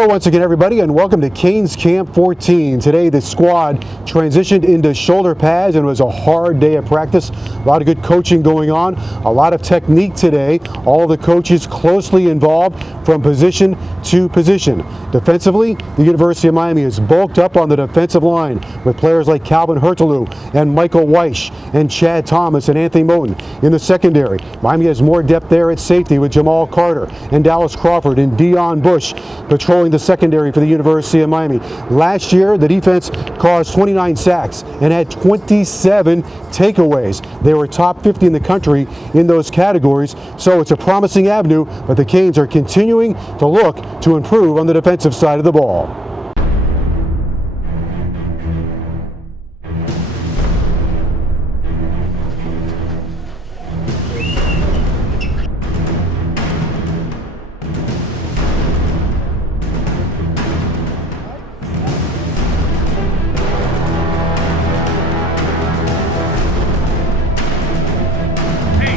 Hello once again, everybody, and welcome to Canes Camp 14. Today the squad transitioned into shoulder pads, and it was a hard day of practice. A lot of good coaching going on, a lot of technique today. All the coaches closely involved from position to position. Defensively, the University of Miami is bulked up on the defensive line with players like Calvin Hurtelu and Michael Weish and Chad Thomas and Anthony Moten. In the secondary, Miami has more depth there at safety with Jamal Carter and Dallas Crawford and Dion Bush patrolling the secondary for the University of Miami. Last year, the defense caused 29 sacks and had 27 takeaways. They were top 50 in the country in those categories, so it's a promising avenue, but the Canes are continuing to look to improve on the defensive side of the ball.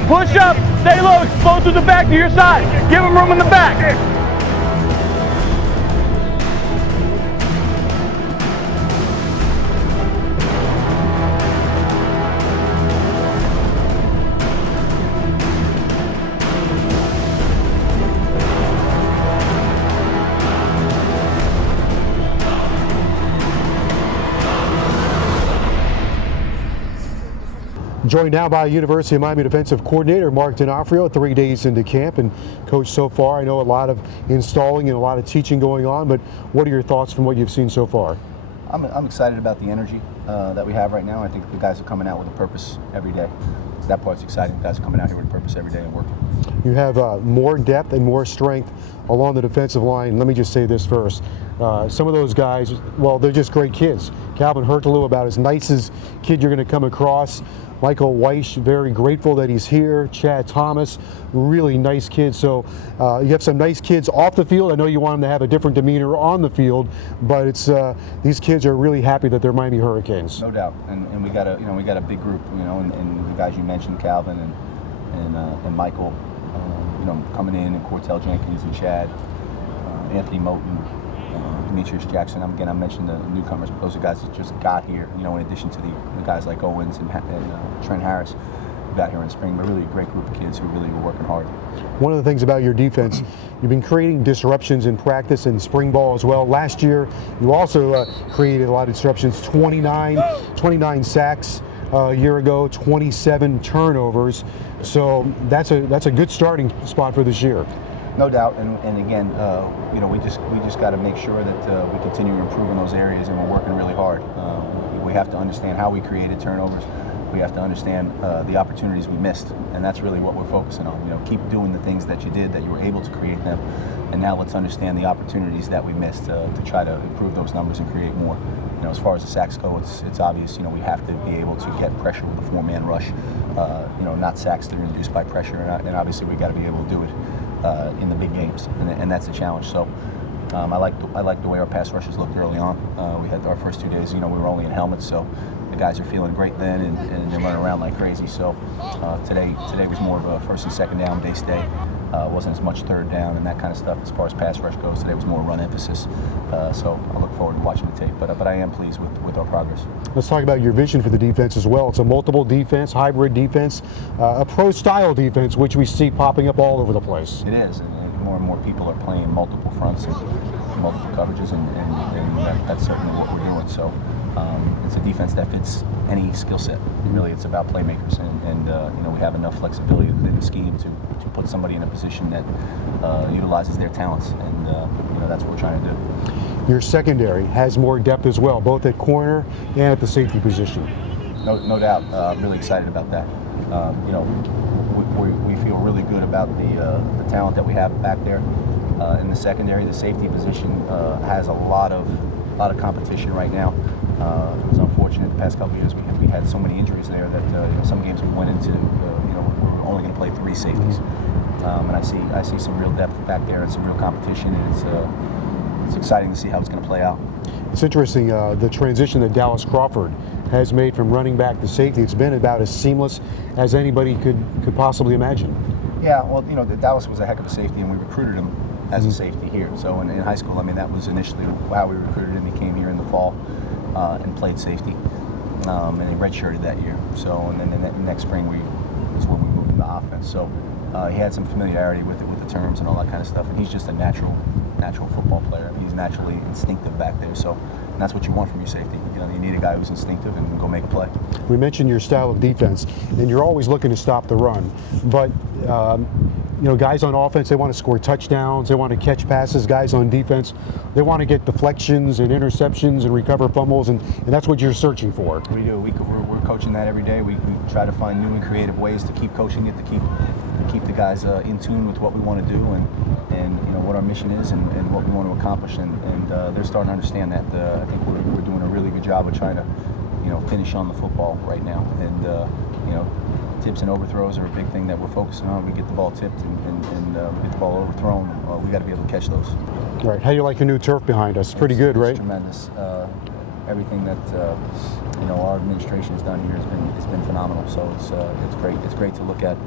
Push up, stay low, explode through the back to your side. Give them room in the back. Joined now by University of Miami defensive coordinator Mark D'Onofrio, 3 days into camp. And coach, so far I know a lot of installing and a lot of teaching going on, but what are your thoughts from what you've seen so far? I'm excited about the energy that we have right now. I think the guys are coming out with a purpose every day. That part's exciting. The guys are coming out here with a purpose every day and working. You have more depth and more strength along the defensive line. Let me just say this first. Some of those guys, well, they're just great kids. Calvin Hurtelu, about as nice as kid you're going to come across. Michael Weish, very grateful that he's here. Chad Thomas, really nice kid. So you have some nice kids off the field. I know you want them to have a different demeanor on the field, but it's these kids are really happy that they're Miami Hurricanes. No doubt, and we got a big group, and the guys you mentioned, Calvin and Michael, coming in, and Cortell Jenkins and Chad, Anthony Moten. Demetrius Jackson. I mentioned the newcomers, but those are guys that just got here, in addition to the guys like Owens and Trent Harris who got here in the spring, but really a great group of kids who really were working hard. One of the things about your defense, you've been creating disruptions in practice and spring ball as well. Last year, you also created a lot of disruptions, 29 sacks a year ago, 27 turnovers. So that's a good starting spot for this year. No doubt, and again, we just got to make sure that we continue to improve in those areas, and we're working really hard. We have to understand how we created turnovers. We have to understand the opportunities we missed, and that's really what we're focusing on. Keep doing the things that you did, that you were able to create them, and now let's understand the opportunities that we missed to try to improve those numbers and create more. As far as the sacks go, it's obvious. We have to be able to get pressure with a four-man rush. Not sacks that are induced by pressure, and obviously we got to be able to do it in the big games, and that's the challenge. So I like the way our pass rushes looked early on. We had our first 2 days, we were only in helmets, so the guys are feeling great then, and they're running around like crazy. So today was more of a first and second down based day. Wasn't as much third down and that kind of stuff as far as pass rush goes. Today was more run emphasis. So I look forward to watching the tape, but I am pleased with our progress. Let's talk about your vision for the defense as well. It's a multiple defense, hybrid defense, a pro-style defense, which we see popping up all over the place. It is, and more people are playing multiple fronts and multiple coverages, and that's certainly what we're doing. So it's a defense that fits any skill set. Really, it's about playmakers, and we have enough flexibility within the scheme to put somebody in a position that utilizes their talents, and that's what we're trying to do. Your secondary has more depth as well, both at corner and at the safety position. No doubt. Really excited about that. We feel really good about the talent that we have back there in the secondary. The safety position has a lot of competition right now. It was unfortunate the past couple of years we had so many injuries there that some games we went into we were only going to play 3 safeties, and I see some real depth back there and some real competition, and it's exciting to see how it's going to play out. It's interesting the transition that Dallas Crawford has made from running back to safety. It's been about as seamless as anybody could possibly imagine. Yeah, well, Dallas was a heck of a safety, and we recruited him as a safety here. So in high school, I mean, that was initially how we recruited him. He came here in the fall and played safety, and he redshirted that year. So and then the next spring was when we moved him to offense. So he had some familiarity with it, with the terms and all that kind of stuff. And he's just a natural football player. He's naturally instinctive back there. So and that's what you want from your safety. You know, you need a guy who's instinctive and can go make a play. We mentioned your style of defense, and you're always looking to stop the run. But you know, guys on offense, they want to score touchdowns, they want to catch passes. Guys on defense, they want to get deflections and interceptions and recover fumbles, and that's what you're searching for. We do. We're coaching that every day. We try to find new and creative ways to keep coaching it, to keep the guys in tune with what we want to do and you know what our mission is and what we want to accomplish. And they're starting to understand that. I think we're doing a really good job of trying to, you know, finish on the football right now. And you know, tips and overthrows are a big thing that we're focusing on. We get the ball tipped and get the ball overthrown. We got to be able to catch those. Right. How do you like your new turf behind us? Pretty good, right? It's tremendous. Everything that you know our administration has done here has been phenomenal. So it's great. It's great to look at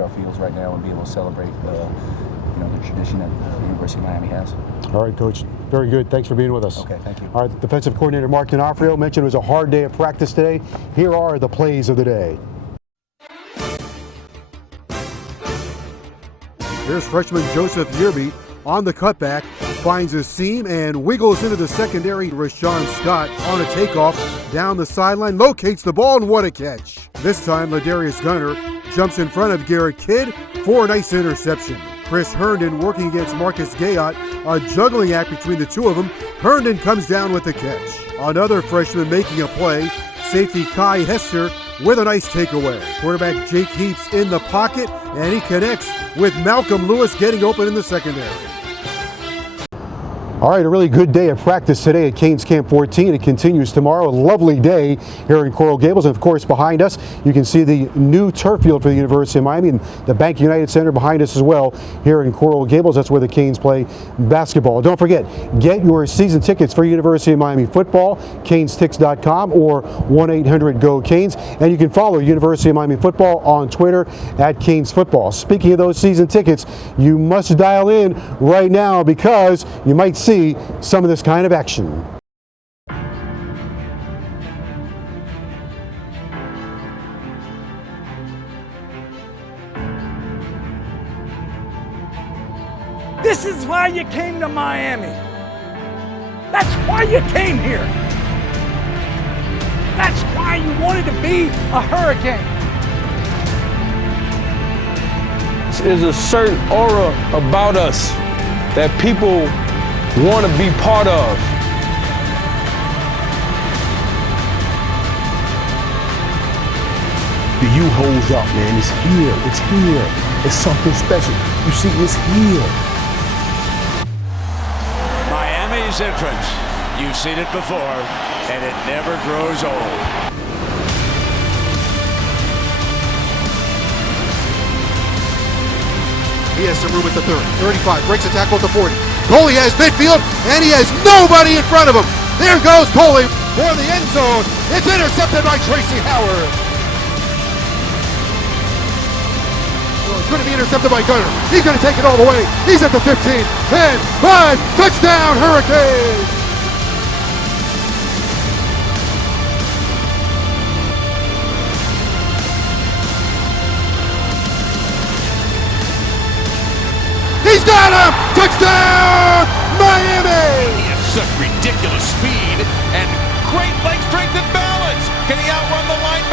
our fields right now and be able to celebrate you know the tradition that the University of Miami has. All right, Coach. Very good. Thanks for being with us. Okay, thank you. All right, defensive coordinator Mark D'Onofrio mentioned it was a hard day of practice today. Here are the plays of the day. Here's freshman Joseph Yerby on the cutback, finds a seam and wiggles into the secondary. Rashawn Scott on a takeoff down the sideline, locates the ball, and what a catch. This time, Ladarius Gunner jumps in front of Garrett Kidd for a nice interception. Chris Herndon working against Marcus Gayot, a juggling act between the two of them. Herndon comes down with the catch. Another freshman making a play, safety Kai Hester with a nice takeaway. Quarterback Jake Heaps in the pocket, and he connects with Malcolm Lewis getting open in the secondary. All right, a really good day of practice today at Canes Camp 14. It continues tomorrow. A lovely day here in Coral Gables. And of course, behind us, you can see the new turf field for the University of Miami and the Bank United Center behind us as well here in Coral Gables. That's where the Canes play basketball. Don't forget, get your season tickets for University of Miami football, canestix.com or 1-800-GO-CANES. And you can follow University of Miami football on Twitter at Canes Football. Speaking of those season tickets, you must dial in right now because you might see some of this kind of action. This is why you came to Miami. That's why you came here. That's why you wanted to be a Hurricane. There's a certain aura about us that people want to be part of. The U holds up, man. It's here. It's here. It's something special. You see, it's here. Miami's entrance. You've seen it before, and it never grows old. He has some room at the 30, 35, breaks a tackle at the 40. Coley has midfield, and he has nobody in front of him. There goes Coley for the end zone. It's intercepted by Tracy Howard. Well, it's going to be intercepted by Gunner. He's going to take it all the way. He's at the 15, 10, 5, touchdown Hurricanes. He's got him! Touchdown, Miami! He has such ridiculous speed and great leg strength and balance. Can he outrun the line?